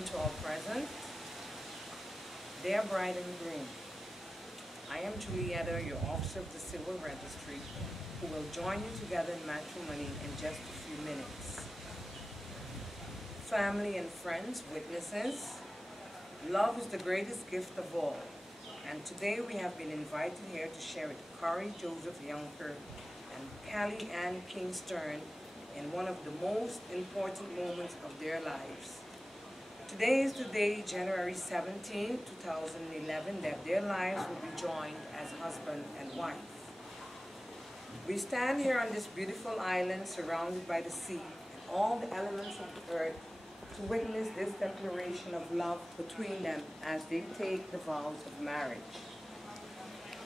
and to all present, dear bride and groom, I am Julietta, your officer of the Civil Registry, who will join you together in matrimony in just a few minutes. Family and friends, witnesses, love is the greatest gift of all, and today we have been invited here to share with Corey Joseph Younker and Callie Ann King-Stern in one of the most important moments of their lives. Today is the day, January 17, 2011, that their lives will be joined as husband and wife. We stand here on this beautiful island surrounded by the sea and all the elements of the earth to witness this declaration of love between them as they take the vows of marriage.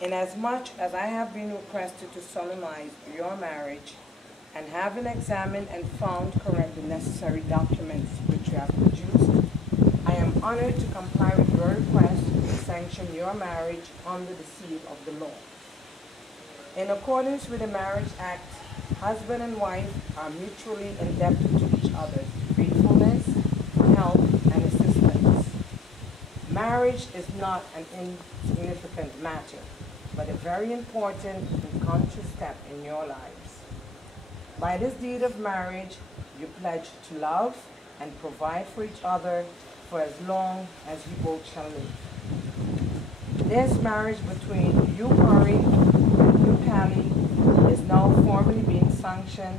Inasmuch as I have been requested to solemnize your marriage, and having examined and found correct the necessary documents which you have produced, I am honored to comply with your request to sanction your marriage under the seal of the law. In accordance with the Marriage Act, husband and wife are mutually indebted to each other's faithfulness, help, and assistance. Marriage is not an insignificant matter, but a very important and conscious step in your lives. By this deed of marriage, you pledge to love and provide for each other for as long as you both shall live. This marriage between you, Corey, and you, Callie, is now formally being sanctioned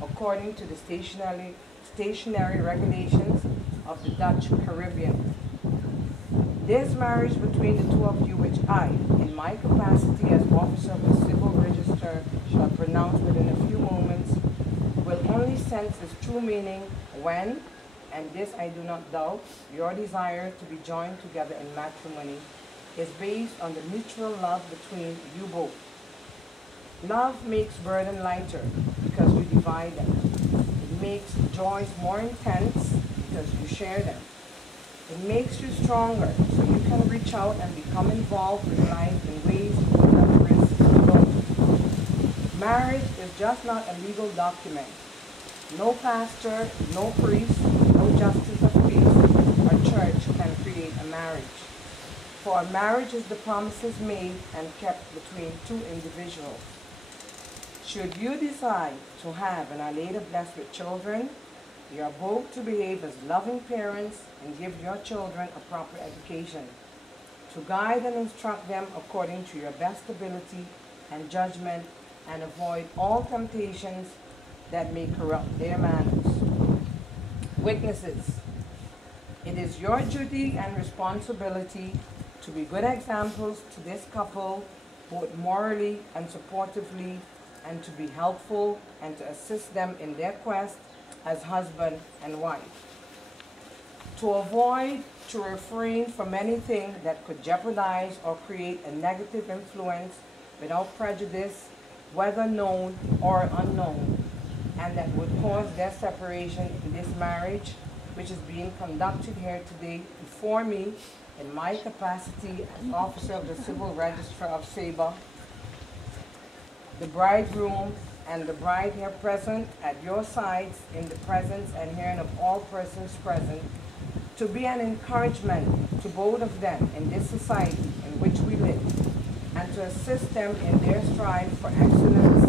according to the stationary regulations of the Dutch Caribbean. This marriage between the two of you, which I, in my capacity as officer of the Civil Register, shall pronounce within a few moments, will only sense its true meaning when, and this I do not doubt, your desire to be joined together in matrimony is based on the mutual love between you both. Love makes burden lighter because you divide them. It makes joys more intense because you share them. It makes you stronger so you can reach out and become involved with life in ways you would not risk alone. Marriage is just not a legal document. No pastor, no priest, no justice of peace or church can create a marriage. For a marriage is the promises made and kept between two individuals. Should you decide to have and are later blessed with children, you are both to behave as loving parents and give your children a proper education, to guide and instruct them according to your best ability and judgment, and avoid all temptations that may corrupt their manners. Witnesses, it is your duty and responsibility to be good examples to this couple, both morally and supportively, and to be helpful and to assist them in their quest as husband and wife. To refrain from anything that could jeopardize or create a negative influence without prejudice, whether known or unknown, and that would cause their separation in this marriage, which is being conducted here today before me in my capacity as officer of the Civil Register of Saba. The bridegroom and the bride here present at your sides in the presence and hearing of all persons present, to be an encouragement to both of them in this society in which we live, and to assist them in their strive for excellence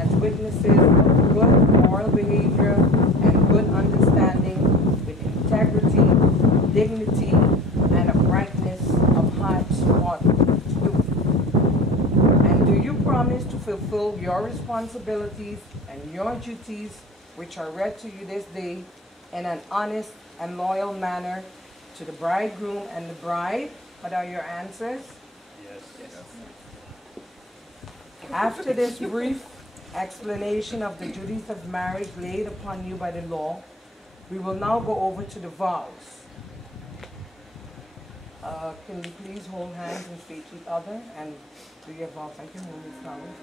as witnesses of good moral behavior and good understanding with integrity, dignity, and a brightness of heart toward you. And do you promise to fulfill your responsibilities and your duties, which are read to you this day, in an honest and loyal manner to the bridegroom and the bride? What are your answers? Yes. After this brief explanation of the duties of marriage laid upon you by the law, we will now go over to the vows. Can you please hold hands and face each other and do your vows? I can move this flowers.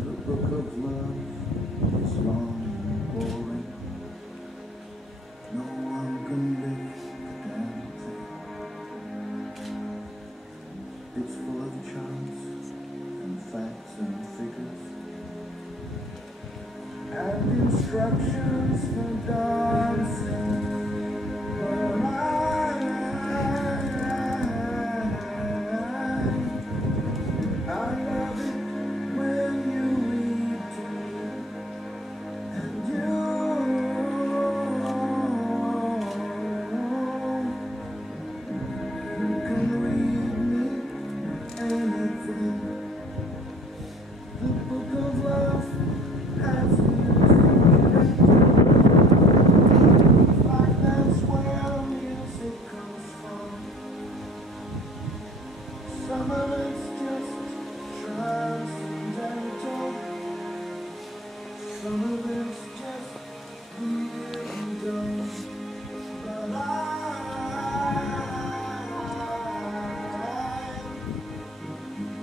The book of love instructions for dancing, but I love it when you read to me, and you can read me anything. The book of love has music, like that's where music comes from. Some of it's just transcendental, some of it's just really dumb. But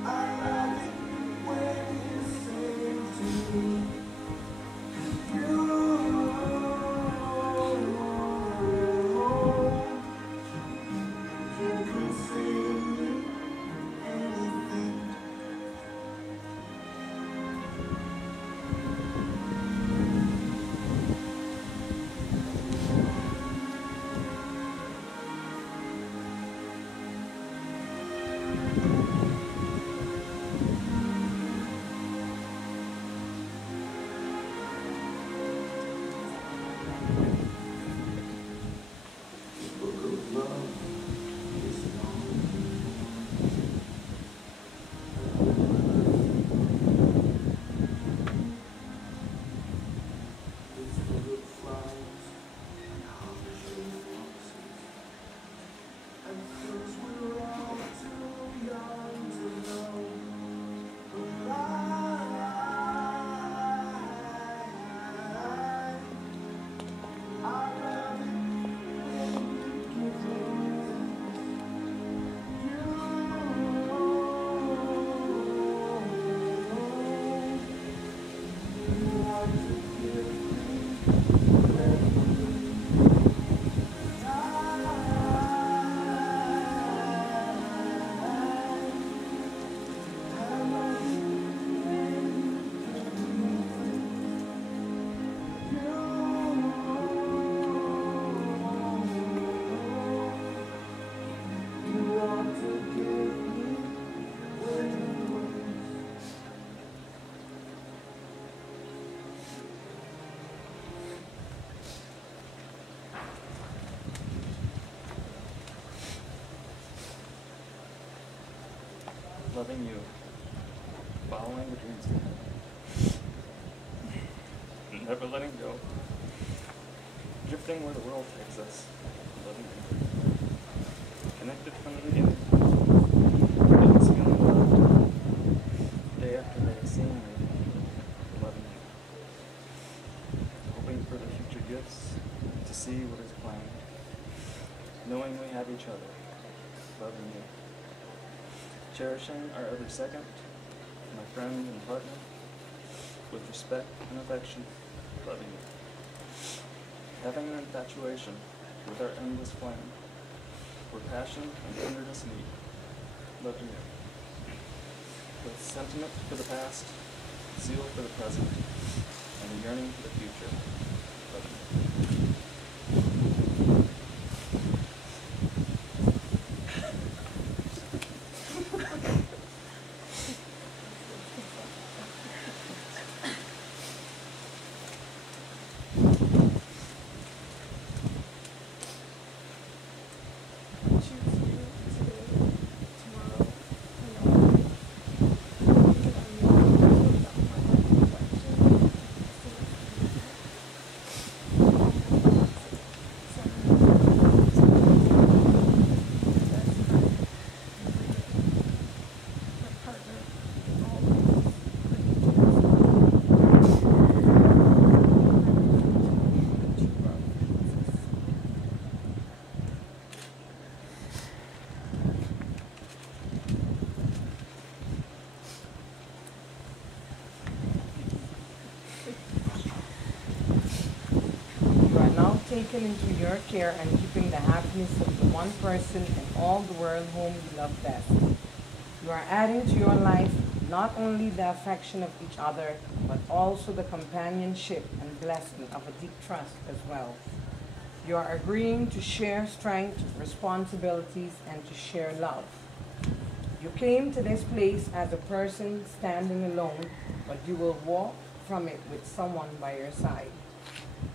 I love it when you sing to me. You can sing me anything. The book of love is long. It's full of flowers and harvest promises, and things we're all too young to know. But I love it when you give me things. You want to give me everything. I love it when you give me you want to give me wings. Loving you, following the dreams we have, never letting go, drifting where the world takes us, loving you, connected from the beginning, always feeling loved, day after day, seeing you, loving you, hoping for the future gifts, to see what is planned, knowing we have each other, loving you. Cherishing our other second, my friend and partner, with respect and affection, loving you. Having an infatuation with our endless flame, where passion and tenderness meet, loving you. With sentiment for the past, zeal for the present, and a yearning for the future, loving you. taken into your care and keeping the happiness of the one person in all the world whom you love best. You are adding to your life not only the affection of each other, but also the companionship and blessing, of a deep trust as well. You are agreeing to share strength, responsibilities, and to share love. You came to this place as a person standing alone, but you will walk from it with someone by your side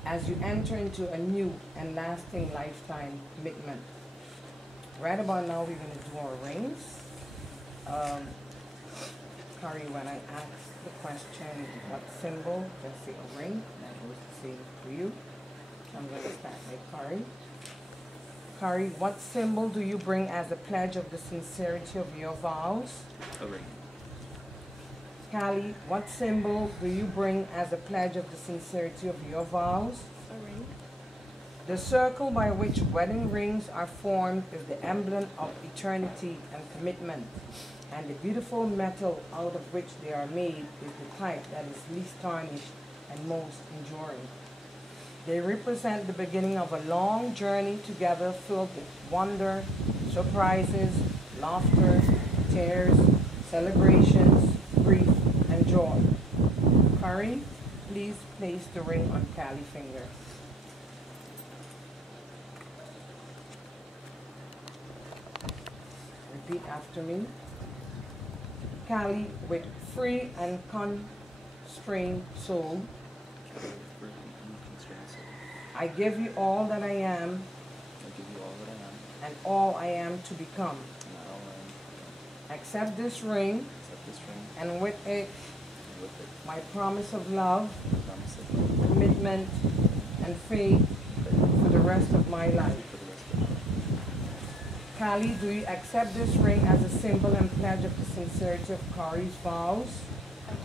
as you enter into a new and lasting lifetime commitment. Right about now, we're going to do our rings. Kari, when I ask the question, what symbol, just say a ring, that goes the same for you. I'm going to start with Kari. Kari, what symbol do you bring as a pledge of the sincerity of your vows? A ring. Callie, what symbol do you bring as a pledge of the sincerity of your vows? A ring. The circle by which wedding rings are formed is the emblem of eternity and commitment, and the beautiful metal out of which they are made is the type that is least tarnished and most enduring. They represent the beginning of a long journey together filled with wonder, surprises, laughter, tears, celebrations, grief, and joy. Kari, please place the ring on Callie's finger. Repeat after me. Callie, with free and constrained soul, I give you all that I am I give you all that I am, and all I am to become. and all I am. Accept this ring, Accept this ring, and with it, and with it, my promise of love, promise of love, commitment, and faith for the rest of my life. for the rest of my life. Callie, do you accept this ring as a symbol and pledge of the sincerity of Kari's vows? I do.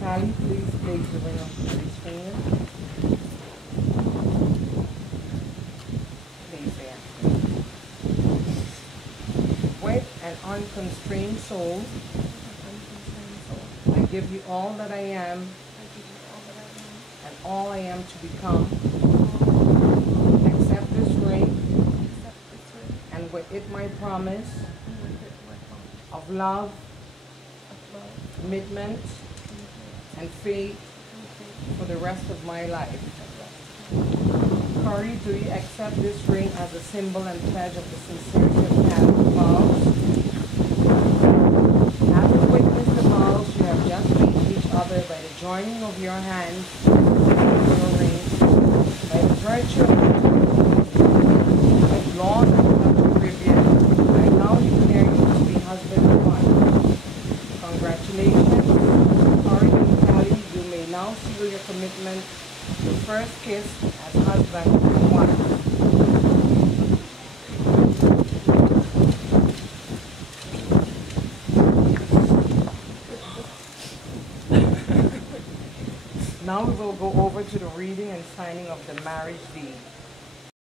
Callie, please place the ring on Kari's finger. Please say after me. With an unconstrained soul, I give you all that I am I give you all that I am. and all I am to become. Accept this ring, Accept this ring. and with it my promise And with it my promise of love, of love, commitment, commitment, and faith and faith for the rest of my life. for the rest of my life. Kari, do you accept this ring as a symbol and pledge of the sincerity of Cal's vows? Having witnessed the vows you have just made to each other by the joining of your hands and your rings, by the virtue of laws and cultural Caribbean, I now declare you to be husband and wife. Congratulations, Kari and Callie, you may now seal your commitment, your first kiss as husband and wife. Now we will go over to the reading and signing of the marriage deed.